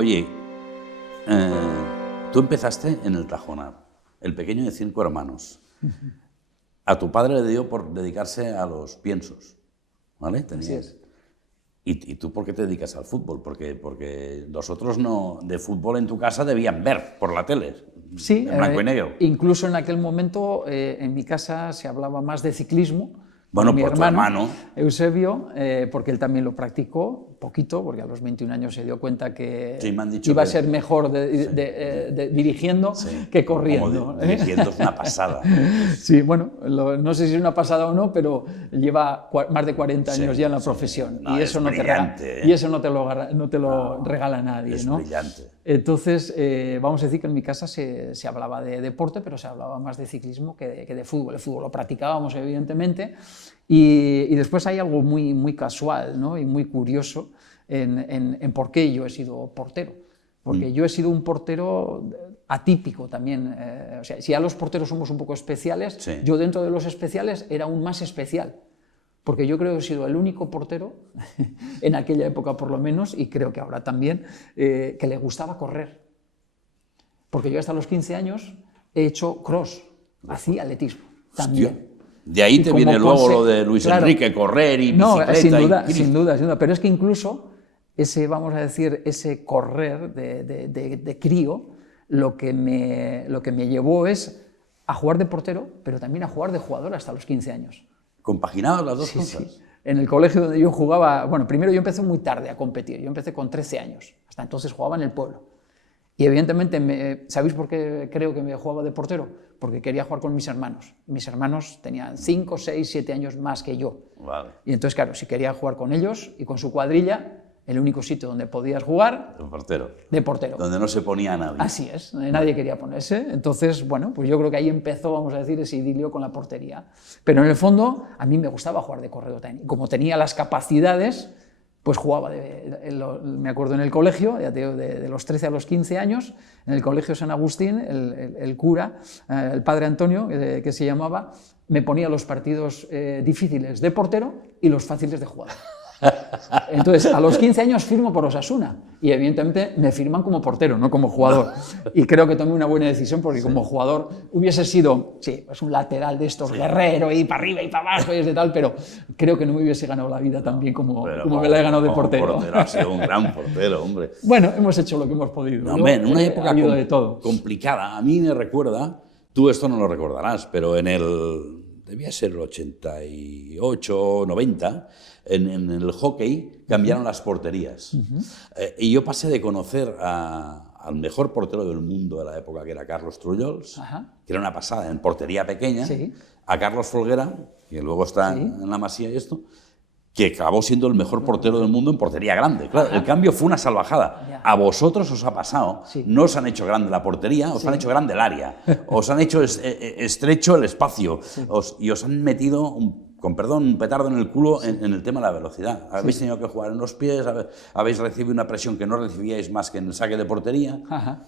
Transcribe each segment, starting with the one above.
Oye, tú empezaste en el Tajonar, el pequeño de 5 hermanos. A tu padre le dio por dedicarse a los piensos, ¿vale? Así es. ¿Y tú por qué te dedicas al fútbol? Porque nosotros no, de fútbol en tu casa debían ver por la tele, Sí, en blanco y negro. Incluso en aquel momento en mi casa se hablaba más de ciclismo. Bueno, mi por tu hermano. Eusebio, porque él también lo practicó, poquito, porque a los 21 años se dio cuenta que Sí, me han dicho iba a que ser mejor dirigiendo que corriendo. Como dirigiendo es una pasada. Sí, bueno, no sé si es una pasada o no, pero lleva más de 40 años ya en la profesión. No, y, eso es no brillante, y eso no te lo regala nadie. Es ¿no? brillante. Entonces, vamos a decir que en mi casa se hablaba de deporte, pero se hablaba más de ciclismo que de fútbol. El fútbol lo practicábamos, evidentemente, y después hay algo muy casual, ¿no? Y muy curioso en por qué yo he sido portero. Porque yo he sido un portero atípico también. O sea, si ya los porteros somos un poco especiales, Sí. yo dentro de los especiales era aún más especial. Porque yo creo que he sido el único portero, en aquella época por lo menos, y creo que ahora también, que le gustaba correr. Porque yo hasta los 15 años he hecho cross, hacía atletismo también. Hostia. De ahí te viene luego lo de Luis Enrique, correr y bicicleta. Sin duda. Pero es que incluso vamos a decir, ese correr de crío, lo que me llevó es a jugar de portero, pero también a jugar de jugador hasta los 15 años. ¿Compaginabas las dos cosas? Sí. En el colegio donde yo jugaba, bueno, primero yo empecé muy tarde a competir, yo empecé con 13 años, hasta entonces jugaba en el pueblo. Y evidentemente, ¿sabéis por qué creo que me jugaba de portero? Porque quería jugar con mis hermanos. Mis hermanos tenían 5, 6, 7 años más que yo. Vale. Y entonces, claro, si quería jugar con ellos y con su cuadrilla, el único sitio donde podías jugar... De portero. De portero. Donde no se ponía nadie. Así es, nadie quería ponerse. Entonces, bueno, pues yo creo que ahí empezó, vamos a decir, ese idilio con la portería. Pero en el fondo, a mí me gustaba jugar de corredor también. Como tenía las capacidades, pues jugaba, me acuerdo en el colegio, de los 13 a los 15 años, en el colegio San Agustín, el cura, el padre Antonio, que se llamaba, me ponía los partidos difíciles de portero y los fáciles de jugador. Entonces, a los 15 años firmo por Osasuna y evidentemente me firman como portero, no como jugador. Y creo que tomé una buena decisión porque como jugador hubiese sido, sí, pues un lateral de estos, guerrero, y para arriba y para abajo y de tal, pero creo que no me hubiese ganado la vida tan bien como me la he ganado de portero. Ha sido un gran portero, hombre. Bueno, hemos hecho lo que hemos podido. No, hombre, en una época de todo. complicada. A mí me recuerda, tú esto no lo recordarás, pero debía ser el 88, 90, en el hockey cambiaron las porterías. Y yo pasé de conocer al mejor portero del mundo de la época, que era Carlos Trullols, que era una pasada en portería pequeña, sí, a Carlos Folguera, que luego está en la Masía y esto, que acabó siendo el mejor portero del mundo en portería grande. Claro, el cambio fue una salvajada. Ya. A vosotros os ha pasado, Sí. no os han hecho grande la portería, os han hecho grande el área, os han hecho estrecho el espacio, y os han metido, con perdón, un petardo en el culo en el tema de la velocidad. Habéis tenido que jugar en los pies, habéis recibido una presión que no recibíais más que en el saque de portería. Ajá.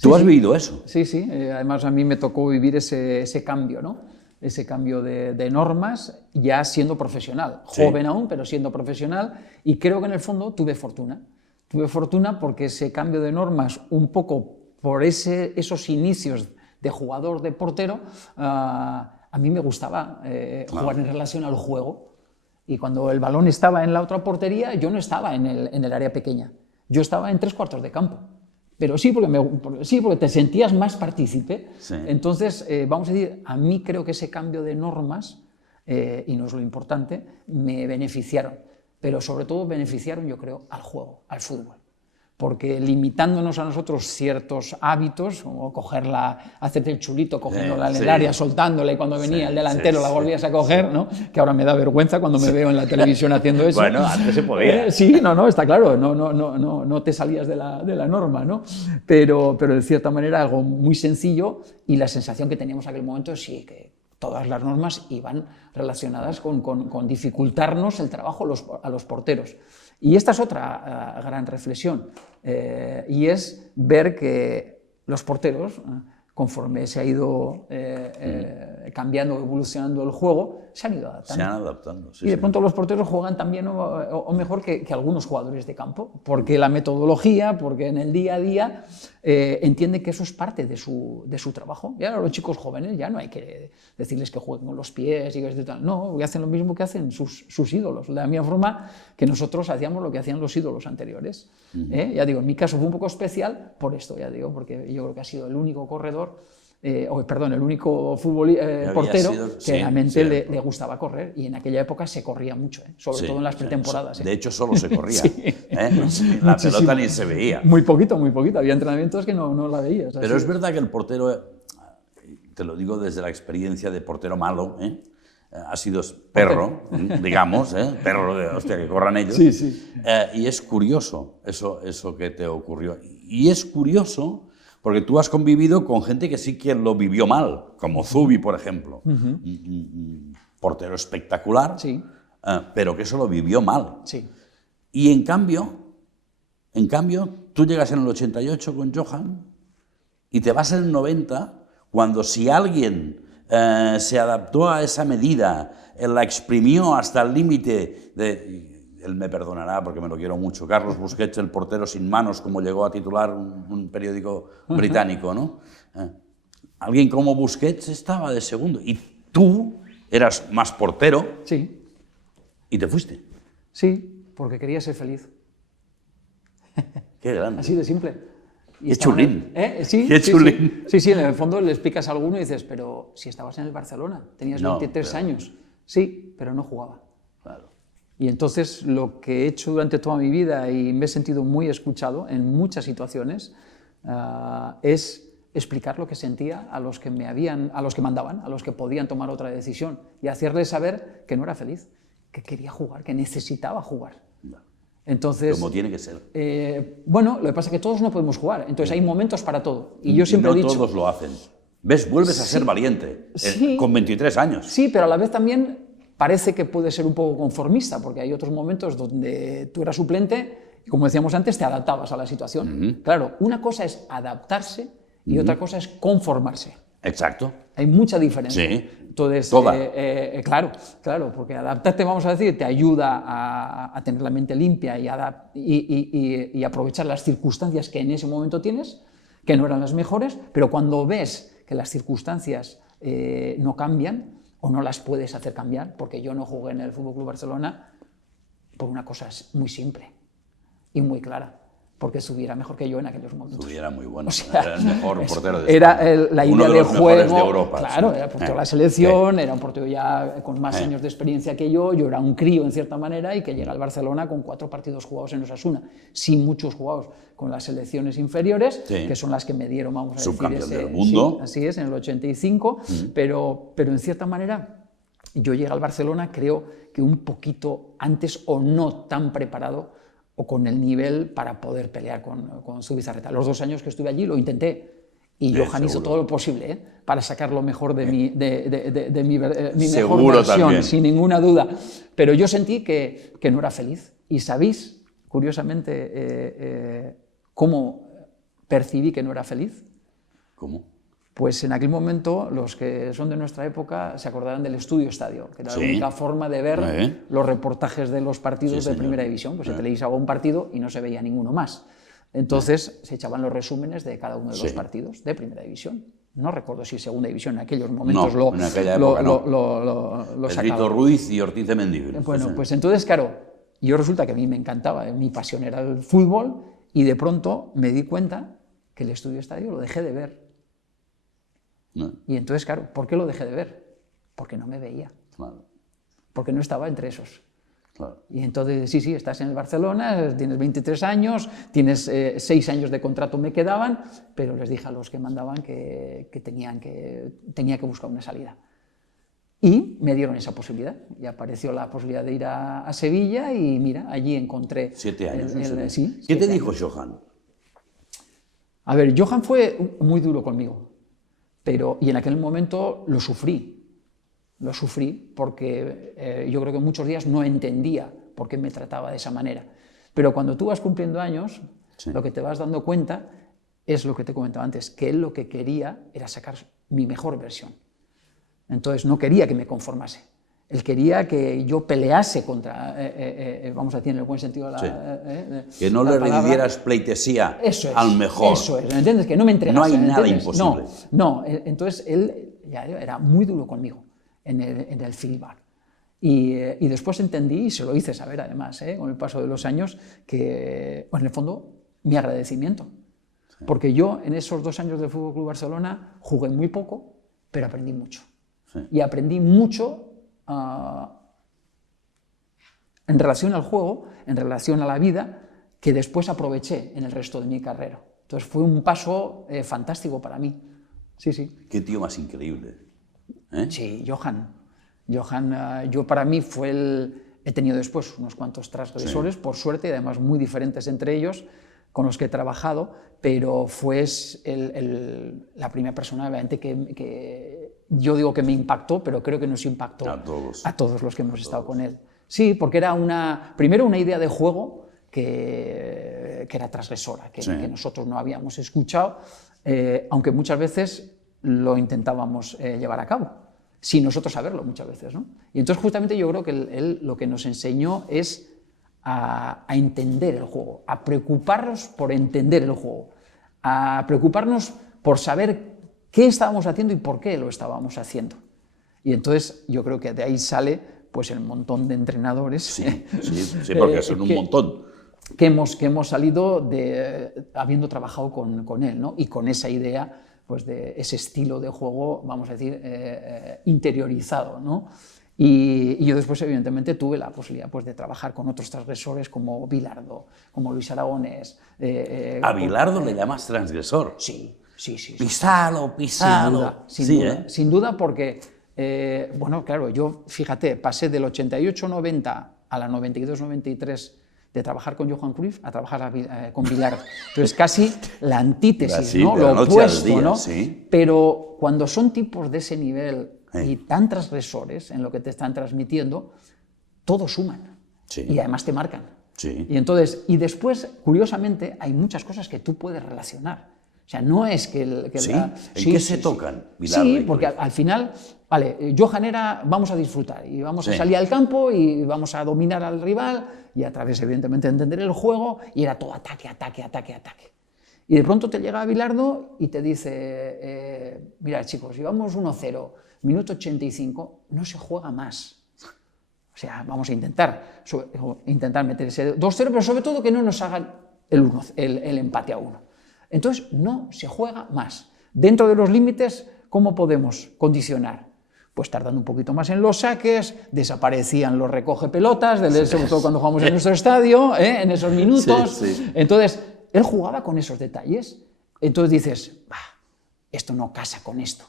¿Tú has vivido eso? Sí, sí. Además a mí me tocó vivir ese cambio, ¿no? Ese cambio de normas ya siendo profesional, joven aún, pero siendo profesional, y creo que en el fondo tuve fortuna. Tuve fortuna porque ese cambio de normas, un poco por esos inicios de jugador de portero, a mí me gustaba jugar en relación al juego. Y cuando el balón estaba en la otra portería, yo no estaba en el área pequeña, yo estaba en 3/4 de campo. Pero sí porque te sentías más partícipe. Sí. Entonces, vamos a decir, a mí creo que ese cambio de normas, y no es lo importante, me beneficiaron. Pero sobre todo beneficiaron, yo creo, al juego, al fútbol. Porque limitándonos a nosotros ciertos hábitos, como hacerte el chulito, cogiéndola en el área, soltándola, y cuando venía el delantero la volvías a coger, ¿no? Que ahora me da vergüenza cuando me veo en la televisión haciendo eso. Bueno, antes se podía. Sí, está claro, no te salías de la norma, ¿no? Pero de cierta manera algo muy sencillo, y la sensación que teníamos en aquel momento es que todas las normas iban relacionadas con dificultarnos el trabajo a los porteros. Y esta es otra gran reflexión, y es ver que los porteros, conforme se ha ido cambiando, evolucionando el juego, se han ido adaptando. Se han adaptando, sí, y de pronto los porteros juegan también o mejor que algunos jugadores de campo, porque la metodología, porque en el día a día entienden que eso es parte de su trabajo. Y ahora los chicos jóvenes ya no hay que decirles que jueguen con los pies y que tal. No, hacen lo mismo que hacen sus ídolos, de la misma forma que nosotros hacíamos lo que hacían los ídolos anteriores. Ya digo, en mi caso fue un poco especial por esto, ya digo, porque yo creo que ha sido el único corredor, el único portero que realmente le gustaba correr, y en aquella época se corría mucho, sobre todo en las pretemporadas. De hecho, solo se corría. La pelota ni se veía. Muy poquito, había entrenamientos que no la veías. Pero es verdad que el portero, te lo digo desde la experiencia de portero malo, ha sido perro, digamos, perro de hostia, que corran ellos. Sí. Y es curioso eso que te ocurrió. Y es curioso porque tú has convivido con gente que sí que lo vivió mal, como Zubi, por ejemplo. Un portero espectacular, pero que eso lo vivió mal. Sí. Y en cambio, tú llegas en el 88 con Johan y te vas en el 90, cuando si alguien se adaptó a esa medida, la exprimió hasta el límite de... Él me perdonará porque me lo quiero mucho. Carlos Busquets, el portero sin manos, como llegó a titular un periódico británico, ¿no? Alguien como Busquets estaba de segundo y tú eras más portero. Sí. Y te fuiste. Sí, porque quería ser feliz. Qué grande. Así de simple. Qué chulín. Sí, chulín. Sí, en el fondo le explicas a alguno y dices, pero si estabas en el Barcelona, tenías 23 años. Sí, pero no jugaba. Claro. Y entonces lo que he hecho durante toda mi vida, y me he sentido muy escuchado en muchas situaciones, es explicar lo que sentía a los que mandaban, a los que podían tomar otra decisión, y hacerles saber que no era feliz, que quería jugar, que necesitaba jugar. Entonces, como tiene que ser. Bueno, lo que pasa es que todos no podemos jugar, entonces hay momentos para todo. Y yo siempre he dicho... No todos lo hacen. ¿Ves? Vuelves a ser valiente, con 23 años. Sí, pero a la vez también parece que puede ser un poco conformista, porque hay otros momentos donde tú eras suplente y, como decíamos antes, te adaptabas a la situación. Claro, una cosa es adaptarse y otra cosa es conformarse. Exacto. Hay mucha diferencia. Sí. Entonces, claro, porque adaptarte, vamos a decir, te ayuda a tener la mente limpia y aprovechar las circunstancias que en ese momento tienes, que no eran las mejores, pero cuando ves que las circunstancias no cambian o no las puedes hacer cambiar, porque yo no jugué en el FC Barcelona por una cosa muy simple y muy clara, porque Zubi era mejor que yo en aquellos momentos. Zubi era muy bueno, o sea, era el mejor portero de España. Era la idea de juego de Europa. Claro, era portero de la selección, era un portero ya con más años de experiencia que yo era un crío en cierta manera, y que llega al Barcelona con 4 partidos jugados en Osasuna, sin muchos jugados con las selecciones inferiores, que son las que me dieron, vamos a decir, subcampeón del mundo. Sí, así es, en el 85, pero en cierta manera yo llegué al Barcelona, creo que un poquito antes, o no tan preparado o con el nivel para poder pelear con Zubizarreta. Los 2 años que estuve allí lo intenté, y Johan hizo todo lo posible para sacar lo mejor de mi mejor versión, también, sin ninguna duda. Pero yo sentí que no era feliz. Y sabéis, curiosamente, cómo percibí que no era feliz. ¿Cómo? Pues en aquel momento, los que son de nuestra época se acordarán del Estudio Estadio, que era la única forma de ver los reportajes de los partidos de Primera División. Pues se televisaba un partido y no se veía ninguno más. Entonces se echaban los resúmenes de cada uno de los partidos de Primera División. No recuerdo si Segunda División en aquellos momentos en aquella época lo sacaban. Pedrito Ruiz y Ortiz de Mendívil. Bueno, pues entonces, claro, yo resulta que a mí me encantaba, mi pasión era el fútbol, y de pronto me di cuenta que el Estudio Estadio lo dejé de ver. Y entonces, claro, ¿por qué lo dejé de ver? Porque no me veía. Claro. Porque no estaba entre esos. Claro. Y entonces, sí, estás en el Barcelona, tienes 23 años, tienes 6 años de contrato me quedaban, pero les dije a los que mandaban que tenía que buscar una salida. Y me dieron esa posibilidad, y apareció la posibilidad de ir a Sevilla, y mira, allí encontré... 7 años. Sí, ¿Qué te dijo Johan? A ver, Johan fue muy duro conmigo. Y en aquel momento lo sufrí porque yo creo que muchos días no entendía por qué me trataba de esa manera. Pero cuando tú vas cumpliendo años, lo que te vas dando cuenta es lo que te comentaba antes, que él lo que quería era sacar mi mejor versión. Entonces no quería que me conformase. Él quería que yo pelease contra, vamos a decir en el buen sentido de la, sí. Que no le rindieras pleitesía al mejor. Eso es, ¿me entiendes? Que no me entregase. No hay nada ¿entiendes? imposible. No, entonces él ya era muy duro conmigo en el feedback. Y después entendí, y se lo hice saber además, con el paso de los años, que en el fondo mi agradecimiento. Sí. Porque yo en esos 2 años del Fútbol Club Barcelona jugué muy poco, pero aprendí mucho. Sí. Y aprendí mucho en relación al juego, en relación a la vida, que después aproveché en el resto de mi carrera. Entonces fue un paso fantástico para mí. Sí, sí. Qué tío más increíble. Sí, Johan. Yo para mí fue he tenido después unos cuantos transgresores, sí, por suerte, y además muy diferentes entre ellos, con los que he trabajado, pero fue la primera persona obviamente que yo digo que me impactó, pero creo que nos impactó a todos los que hemos estado con él. Sí, porque era primero una idea de juego que era transgresora, que nosotros no habíamos escuchado, aunque muchas veces lo intentábamos llevar a cabo, sin nosotros saberlo muchas veces, ¿no? Y entonces justamente yo creo que él lo que nos enseñó es a entender el juego, a preocuparnos por entender el juego, a preocuparnos por saber qué estábamos haciendo y por qué lo estábamos haciendo. Y entonces yo creo que de ahí sale pues el montón de entrenadores. Sí, porque son un montón. Que hemos salido habiendo trabajado con él, ¿no? Y con esa idea, pues de ese estilo de juego, vamos a decir, interiorizado, ¿no? Y yo después, evidentemente, tuve la posibilidad pues, de trabajar con otros transgresores como Bilardo, como Luis Aragonés. ¿A Bilardo le llamas transgresor? Sí. Pisado. Sin duda, porque, bueno, claro, yo, fíjate, pasé del 88-90 a la 92-93 de trabajar con Johan Cruyff a trabajar con Bilardo. Entonces, casi la antítesis, ¿no? Lo opuesto, ¿no? Sí. Pero cuando son tipos de ese nivel y tan transgresores en lo que te están transmitiendo, todos suman. Sí. Y además te marcan. Sí. Y después, curiosamente, hay muchas cosas que tú puedes relacionar. O sea, no es que... ¿Sí? ¿En qué se tocan? Sí, porque al final, vale, Johan era, vamos a disfrutar y vamos a salir al campo y vamos a dominar al rival y a través, evidentemente, de entender el juego, y era todo ataque. Y de pronto te llega Bilardo y te dice, mira chicos, llevamos 1-0, minuto 85, no se juega más. O sea, vamos a intentar meter ese 2-0, pero sobre todo que no nos hagan el empate a 1. Entonces, no se juega más. Dentro de los límites, ¿cómo podemos condicionar? Pues tardando un poquito más en los saques, desaparecían los recoge pelotas, sobre todo cuando jugamos en nuestro estadio, en esos minutos. Sí. Entonces, él jugaba con esos detalles. Entonces dices, esto no casa con esto.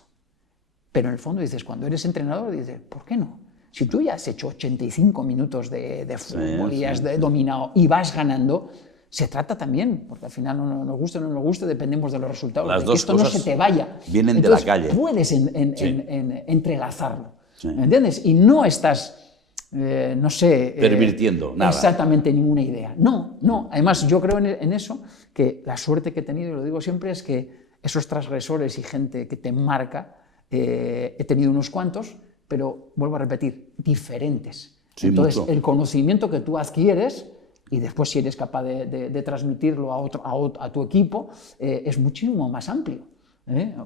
Pero en el fondo dices, cuando eres entrenador, dices, ¿por qué no? Si tú ya has hecho 85 minutos de fútbol y has dominado y vas ganando, se trata también, porque al final no nos guste o no nos guste, dependemos de los resultados, Las de dos que esto no se te vaya. Vienen Entonces, de la calle. Puedes entrelazarlo, ¿me entiendes? Y no estás, no sé... pervirtiendo, nada. Exactamente ninguna idea. No. Además, yo creo en eso, que la suerte que he tenido, y lo digo siempre, es que esos transgresores y gente que te marca, he tenido unos cuantos, pero vuelvo a repetir, diferentes. Sí, entonces, mucho. el conocimiento que tú adquieres, y después si eres capaz de transmitirlo a tu equipo, es muchísimo más amplio.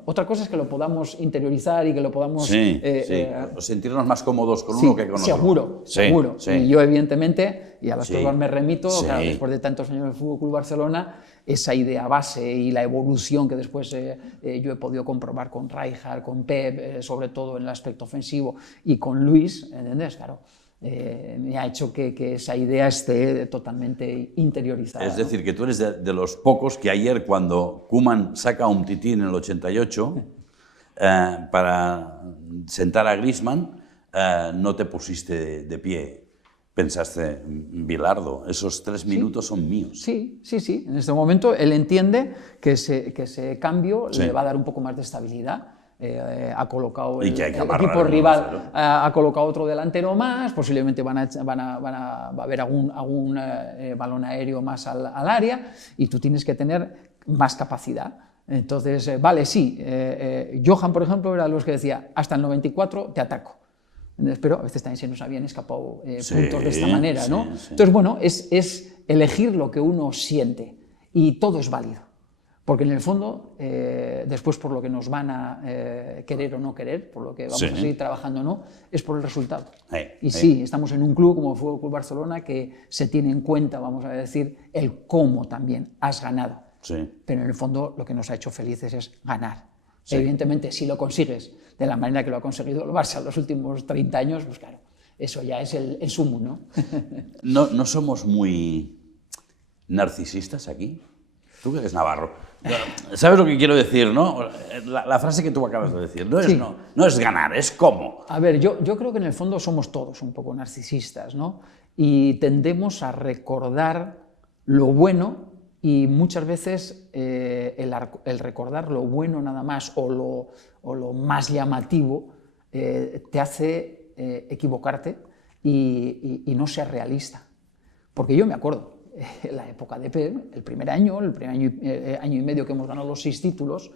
Otra cosa es que lo podamos interiorizar y que lo podamos... sentirnos más cómodos con uno que con otro. Seguro. Sí. Y yo, evidentemente, y a las pruebas me remito, claro, después de tantos años en el Fútbol Club Barcelona, esa idea base y la evolución que después yo he podido comprobar con Rijkaard, con Pep, sobre todo en el aspecto ofensivo, y con Luis, ¿entendés? Claro. Me ha hecho que esa idea esté totalmente interiorizada. Es decir, que tú eres de los pocos que ayer, cuando Koeman saca a Umtiti en el 88 para sentar a Griezmann, no te pusiste de pie. Pensaste, Bilardo, esos 3 minutos son míos. Sí. En este momento él entiende que ese cambio le va a dar un poco más de estabilidad. Ha colocado el equipo rival, ha colocado otro delantero más, posiblemente va a haber algún balón aéreo más al área, y tú tienes que tener más capacidad. Entonces, vale, sí, Johan, por ejemplo, era de los que decía, hasta el 94 te ataco. Pero a veces también se nos habían escapado puntos de esta manera, ¿no? Sí. Entonces, bueno, es elegir lo que uno siente y todo es válido. Porque en el fondo, después por lo que nos van a querer o no querer, por lo que vamos a seguir trabajando o no, es por el resultado. Y sí, estamos en un club como el Fútbol Club Barcelona que se tiene en cuenta, vamos a decir, el cómo también has ganado. Sí. Pero en el fondo lo que nos ha hecho felices es ganar. Evidentemente, si lo consigues de la manera que lo ha conseguido el Barça en los últimos 30 años, pues claro, eso ya es el sumo, ¿no? ¿No somos muy narcisistas aquí? Tú que eres navarro. ¿Sabes lo que quiero decir, no? La frase que tú acabas de decir. No es ganar, es cómo. A ver, yo creo que en el fondo somos todos un poco narcisistas, ¿no? Y tendemos a recordar lo bueno y muchas veces el recordar lo bueno nada más o lo más llamativo te hace equivocarte y no ser realista. Porque yo me acuerdo, en la época de Pep, el primer año y medio que hemos ganado los 6 títulos,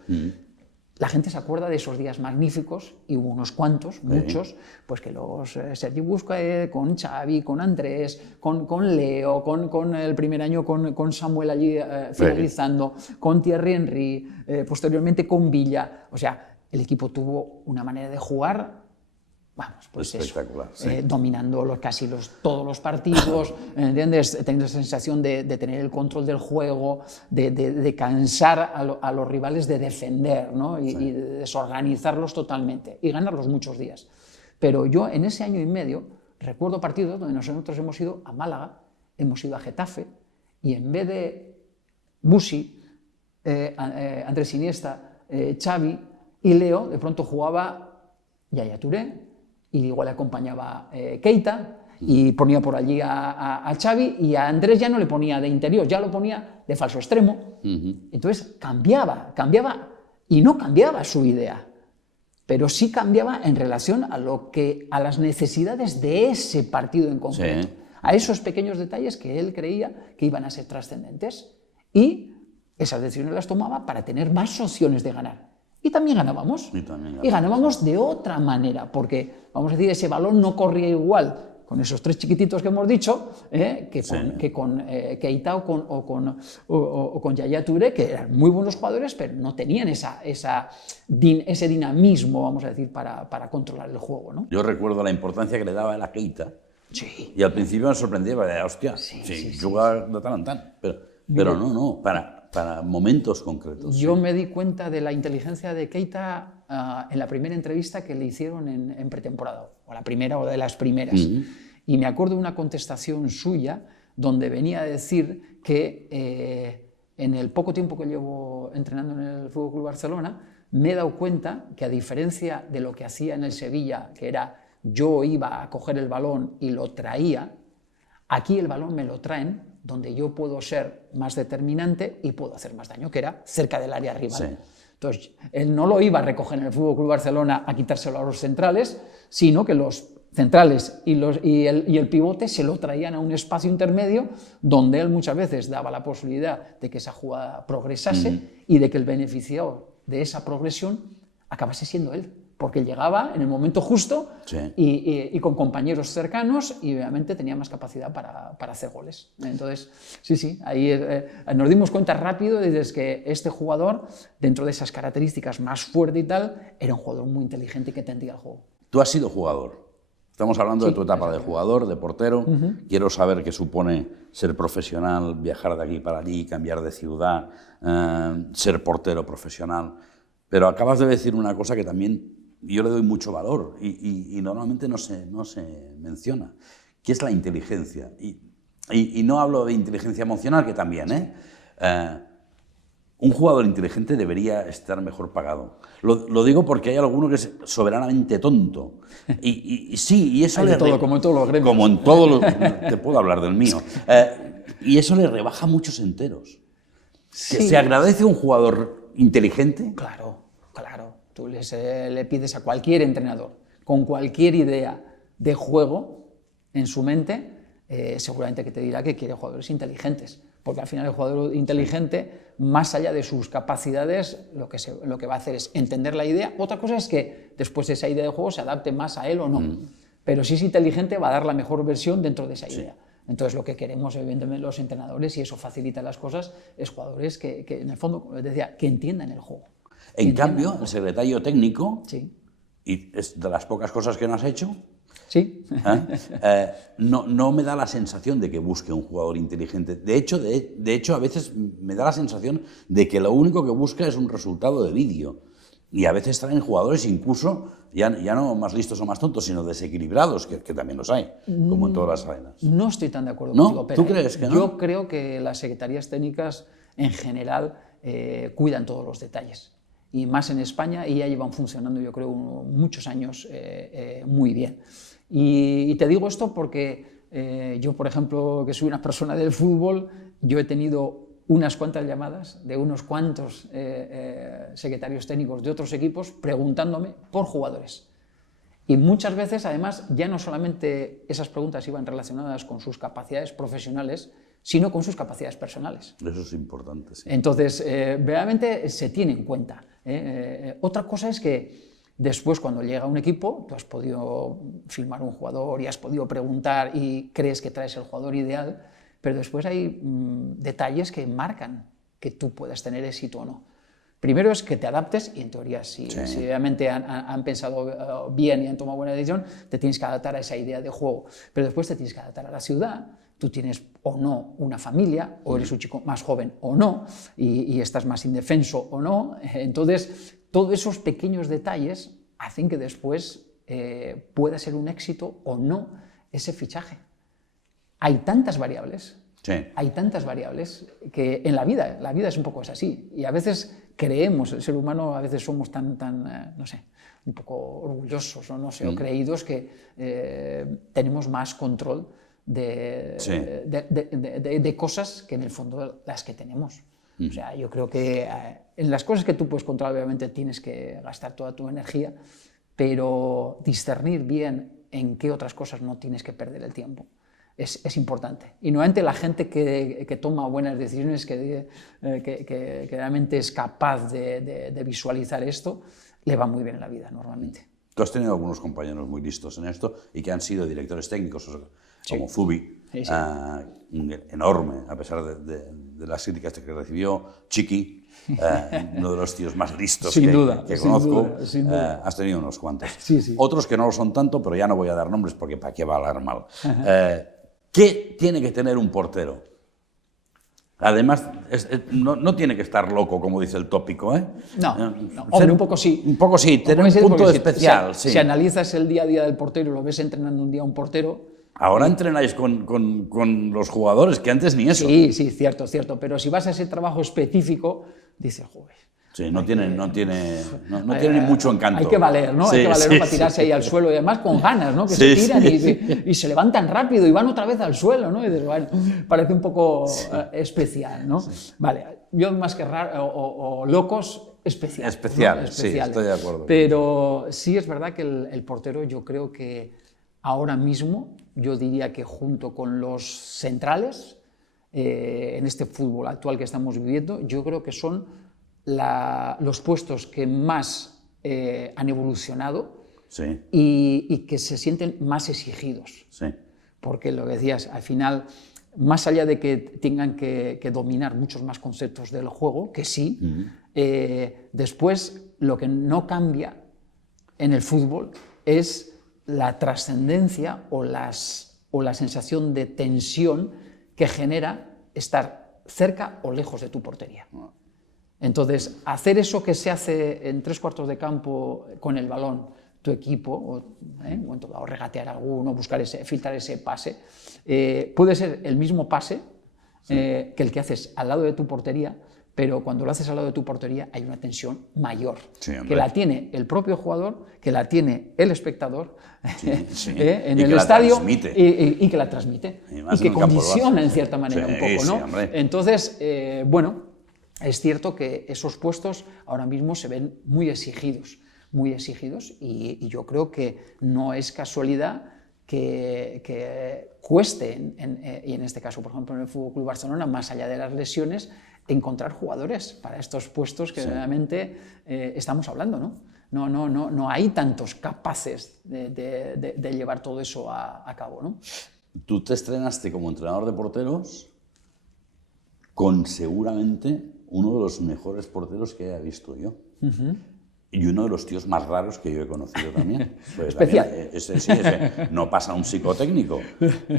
la gente se acuerda de esos días magníficos, y hubo unos cuantos, muchos, pues que los Sergi Busquets, con Xavi, con Andrés, con Leo, con el primer año con Samuel allí finalizando, con Thierry Henry, posteriormente con Villa. O sea, el equipo tuvo una manera de jugar, vamos, pues espectacular, eso, dominando casi todos los partidos, ¿entiendes? Teniendo esa sensación de tener el control del juego, de cansar a los rivales de defender, ¿no? y de desorganizarlos totalmente y ganarlos muchos días. Pero yo en ese año y medio recuerdo partidos donde nosotros hemos ido a Málaga, hemos ido a Getafe, y en vez de Busi, Andrés Iniesta, Xavi y Leo, de pronto jugaba Yaya Touré, y igual le acompañaba Keita, y ponía por allí a Xavi, y a Andrés ya no le ponía de interior, ya lo ponía de falso extremo. Entonces cambiaba, y no cambiaba su idea, pero sí cambiaba en relación a las necesidades de ese partido en concreto, a esos pequeños detalles que él creía que iban a ser trascendentes, y esas decisiones las tomaba para tener más opciones de ganar. Y también ganábamos. Y ganábamos de otra manera, porque, vamos a decir, ese balón no corría igual con esos 3 chiquititos que hemos dicho, que con Keita o con Yaya Touré, que eran muy buenos jugadores, pero no tenían ese dinamismo, vamos a decir, para controlar el juego, ¿no? Yo recuerdo la importancia que le daba a Keita. Sí. Y al principio me sorprendía, porque, hostia, jugar de tal en tal. Pero no, para momentos concretos. Yo me di cuenta de la inteligencia de Keita en la primera entrevista que le hicieron en pretemporada, o la primera o de las primeras. Y me acuerdo de una contestación suya donde venía a decir que en el poco tiempo que llevo entrenando en el Fútbol Club Barcelona, me he dado cuenta que, a diferencia de lo que hacía en el Sevilla, que era yo iba a coger el balón y lo traía, aquí el balón me lo traen donde yo puedo ser más determinante y puedo hacer más daño, que era cerca del área rival. Entonces, él no lo iba a recoger en el Fútbol Club Barcelona a quitárselo a los centrales, sino que los centrales y el pivote se lo traían a un espacio intermedio donde él muchas veces daba la posibilidad de que esa jugada progresase y de que el beneficiado de esa progresión acabase siendo él, porque llegaba en el momento justo y con compañeros cercanos, y obviamente tenía más capacidad para hacer goles. Entonces, sí, ahí nos dimos cuenta rápido de que este jugador, dentro de esas características más fuerte y tal, era un jugador muy inteligente y que entendía el juego. Tú has sido jugador. Estamos hablando de tu etapa de jugador, de portero. Quiero saber qué supone ser profesional, viajar de aquí para allí, cambiar de ciudad, ser portero profesional. Pero acabas de decir una cosa que también yo le doy mucho valor y normalmente no se menciona, que es la inteligencia. Y no hablo de inteligencia emocional, que también, un jugador inteligente debería estar mejor pagado. Lo digo porque hay alguno que es soberanamente tonto. Y eso hay de todo, como en todos los gremios. Como en todos los... Te puedo hablar del mío. Y eso le rebaja muchos enteros. Sí. ¿Se agradece a un jugador inteligente? Claro. Tú le pides a cualquier entrenador, con cualquier idea de juego en su mente, seguramente que te dirá que quiere jugadores inteligentes. porque al final el jugador inteligente, más allá de sus capacidades, lo que va a hacer es entender la idea. Otra cosa es que después esa idea de juego se adapte más a él o no, pero si es inteligente va a dar la mejor versión dentro de esa idea. Entonces lo que queremos, evidentemente, los entrenadores, y eso facilita las cosas, es jugadores que en el fondo, como les decía, que entiendan el juego. En cambio, el secretario técnico, sí, y es de las pocas cosas que no has hecho, sí. No me da la sensación de que busque un jugador inteligente. De hecho, a veces me da la sensación de que lo único que busca es un resultado de vídeo. Y a veces traen jugadores incluso, ya no más listos o más tontos, sino desequilibrados, que también los hay, como en todas las faenas. No estoy tan de acuerdo ¿No? contigo, pero ¿Tú crees que no? yo creo que las secretarías técnicas en general cuidan todos los detalles. Y más en España, y ya llevan funcionando, yo creo, muchos años muy bien. Y te digo esto porque yo, por ejemplo, que soy una persona del fútbol, yo he tenido unas cuantas llamadas de unos cuantos secretarios técnicos de otros equipos preguntándome por jugadores. Y muchas veces, además, ya no solamente esas preguntas iban relacionadas con sus capacidades profesionales, sino con sus capacidades personales. Eso es importante, sí. Entonces, realmente se tiene en cuenta. Otra cosa es que después, cuando llega un equipo, tú has podido filmar un jugador y has podido preguntar y crees que traes el jugador ideal, pero después hay detalles que marcan que tú puedas tener éxito o no. Primero es que te adaptes y, en teoría, si realmente han pensado bien y han tomado buena decisión, te tienes que adaptar a esa idea de juego. Pero después te tienes que adaptar a la ciudad. Tú tienes o no una familia, o eres un chico más joven o no, y estás más indefenso o no. Entonces, todos esos pequeños detalles hacen que después pueda ser un éxito o no ese fichaje. Hay tantas variables, que en la vida es un poco así. Y a veces creemos, el ser humano, a veces somos tan no sé, un poco orgullosos o no sé, o creídos que tenemos más control de cosas que en el fondo las que tenemos. O sea, yo creo que en las cosas que tú puedes controlar, obviamente tienes que gastar toda tu energía, pero discernir bien en qué otras cosas no tienes que perder el tiempo es importante. Y nuevamente la gente que toma buenas decisiones, que realmente es capaz de visualizar esto, le va muy bien en la vida normalmente. Tú has tenido algunos compañeros muy listos en esto y que han sido directores técnicos, como Zubi, enorme, a pesar de las críticas que recibió, Chiqui, uno de los tíos más listos que conozco. Sin duda. Has tenido unos cuantos. Otros que no lo son tanto, pero ya no voy a dar nombres porque para qué va a hablar mal. ¿Qué tiene que tener un portero? Además, no tiene que estar loco, como dice el tópico, ¿eh? No. Hombre, un poco sí. Un poco sí, tener un punto especial. Si analizas el día a día del portero y lo ves entrenando un día a un portero... Ahora entrenáis con los jugadores, que antes ni eso. Sí, cierto. Pero si vas a ese trabajo específico, dices, joder... Sí, no tiene ni mucho encanto. Hay que valer, ¿no? Hay que valer para tirarse ahí al suelo y además con ganas, ¿no? Que se tiran y se levantan rápido y van otra vez al suelo, ¿no? Y dices, bueno, parece un poco especial, ¿no? Vale, yo más que raro o locos, especiales. Especiales, sí, estoy de acuerdo. Pero sí es verdad que el portero, yo creo que ahora mismo, yo diría que junto con los centrales, en este fútbol actual que estamos viviendo, yo creo que son los puestos que más han evolucionado y que se sienten más exigidos. Porque lo que decías, al final, más allá de que tengan que dominar muchos más conceptos del juego, que sí, después lo que no cambia en el fútbol es la trascendencia o la sensación de tensión que genera estar cerca o lejos de tu portería. Entonces, hacer eso que se hace en 3/4 de campo con el balón, tu equipo, o regatear alguno, filtrar ese pase, puede ser el mismo pase que el que haces al lado de tu portería, pero cuando lo haces al lado de tu portería hay una tensión mayor, que la tiene el propio jugador, que la tiene el espectador en el estadio y que la transmite y que condiciona en cierta manera un poco, ¿no? Entonces, bueno, es cierto que esos puestos ahora mismo se ven muy exigidos y yo creo que no es casualidad que cueste, y en este caso, por ejemplo, en el FC Barcelona, más allá de las lesiones, encontrar jugadores para estos puestos que realmente estamos hablando, ¿no? No hay tantos capaces de llevar todo eso a cabo, ¿no? Tú te estrenaste como entrenador de porteros con seguramente uno de los mejores porteros que haya visto yo. Y uno de los tíos más raros que yo he conocido también. Pues especial. También, no pasa un psicotécnico,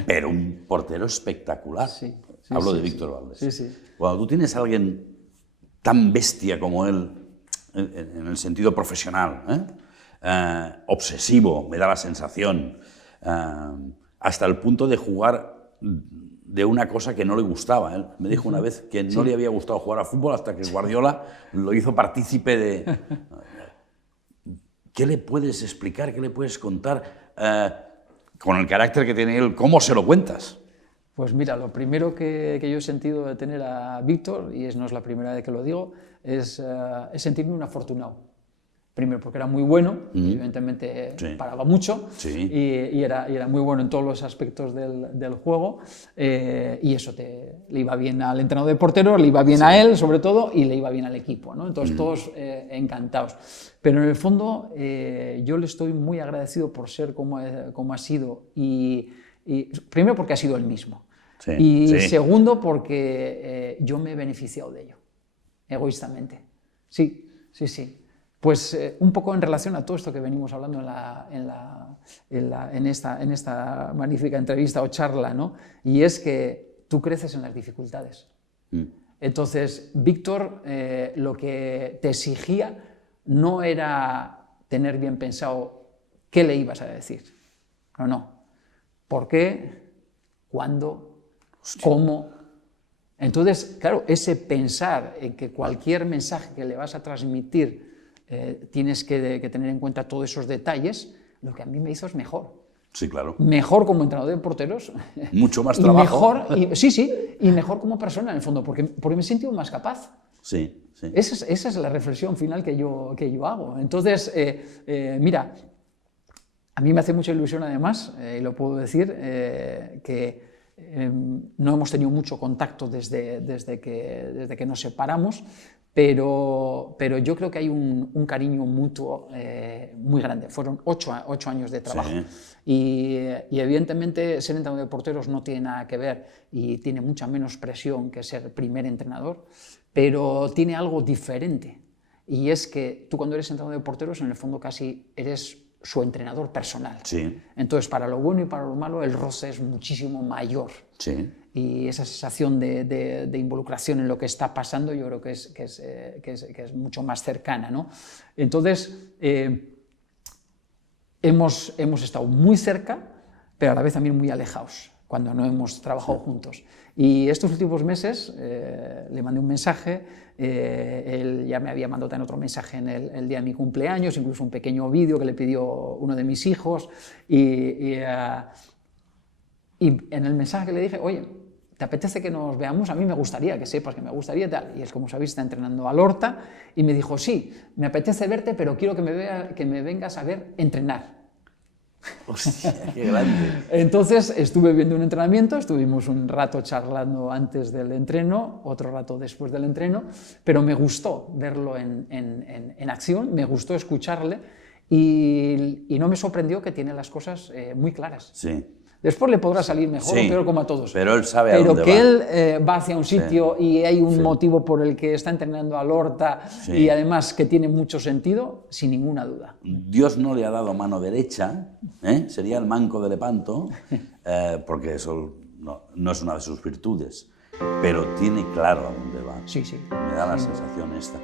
pero un portero espectacular. Sí, Hablo de Víctor Valdés. Sí. Cuando tú tienes a alguien tan bestia como él, en el sentido profesional, obsesivo, me da la sensación, hasta el punto de jugar de una cosa que no le gustaba. Él me dijo una vez que no le había gustado jugar a fútbol hasta que Guardiola lo hizo partícipe de... ¿Qué le puedes explicar? ¿Qué le puedes contar? Con el carácter que tiene él, ¿cómo se lo cuentas? Pues mira, lo primero que yo he sentido de tener a Víctor, y no es la primera vez que lo digo, es sentirme un afortunado. Primero porque era muy bueno, evidentemente paraba mucho y era muy bueno en todos los aspectos del juego, y eso le iba bien al entrenador de porteros, le iba bien a él sobre todo y le iba bien al equipo, ¿no? Entonces todos encantados. Pero en el fondo yo le estoy muy agradecido por ser como ha sido, y primero porque ha sido él mismo y segundo porque yo me he beneficiado de ello, egoístamente. Sí. Pues un poco en relación a todo esto que venimos hablando en esta magnífica entrevista o charla, ¿no? Y es que tú creces en las dificultades. Entonces, Víctor lo que te exigía no era tener bien pensado qué le ibas a decir. No. ¿Por qué? ¿Cuándo? ¿Cómo? Entonces, claro, ese pensar en que cualquier mensaje que le vas a transmitir tienes que tener en cuenta todos esos detalles, lo que a mí me hizo es mejor. Sí, claro. Mejor como entrenador de porteros. Mucho más trabajo. Y mejor como persona, en el fondo, porque me he sentido más capaz. Sí. Esa es la reflexión final que yo hago. Entonces, mira, a mí me hace mucha ilusión, además, y lo puedo decir, que no hemos tenido mucho contacto desde que nos separamos, pero yo creo que hay un cariño mutuo muy grande. Fueron 8 años de trabajo. Y evidentemente ser entrenador de porteros no tiene nada que ver y tiene mucha menos presión que ser primer entrenador, pero tiene algo diferente. Y es que tú cuando eres entrenador de porteros, en el fondo casi eres su entrenador personal. Entonces, para lo bueno y para lo malo, el roce es muchísimo mayor. Y esa sensación de involucración en lo que está pasando, yo creo que es mucho más cercana, ¿no? Entonces, hemos estado muy cerca, pero a la vez también muy alejados, cuando no hemos trabajado juntos. Y estos últimos meses le mandé un mensaje, él ya me había mandado también otro mensaje en el día de mi cumpleaños, incluso un pequeño vídeo que le pidió uno de mis hijos, y en el mensaje que le dije, oye, ¿te apetece que nos veamos? A mí me gustaría, que sepas que me gustaría y tal. Y él, como sabéis, está entrenando al Horta, y me dijo, sí, me apetece verte, pero quiero que me vengas a ver entrenar. Hostia, qué grande. Entonces estuve viendo un entrenamiento, estuvimos un rato charlando antes del entreno, otro rato después del entreno, pero me gustó verlo en acción, me gustó escucharle y no me sorprendió que tiene las cosas muy claras. Después le podrá salir mejor o peor, como a todos. Pero él sabe a dónde va. Pero que él va hacia un sitio y hay un motivo por el que está entrenando al Horta y además que tiene mucho sentido, sin ninguna duda. Dios no le ha dado mano derecha, sería el manco de Lepanto, porque eso no es una de sus virtudes, pero tiene claro a dónde va. Me da la sensación esta.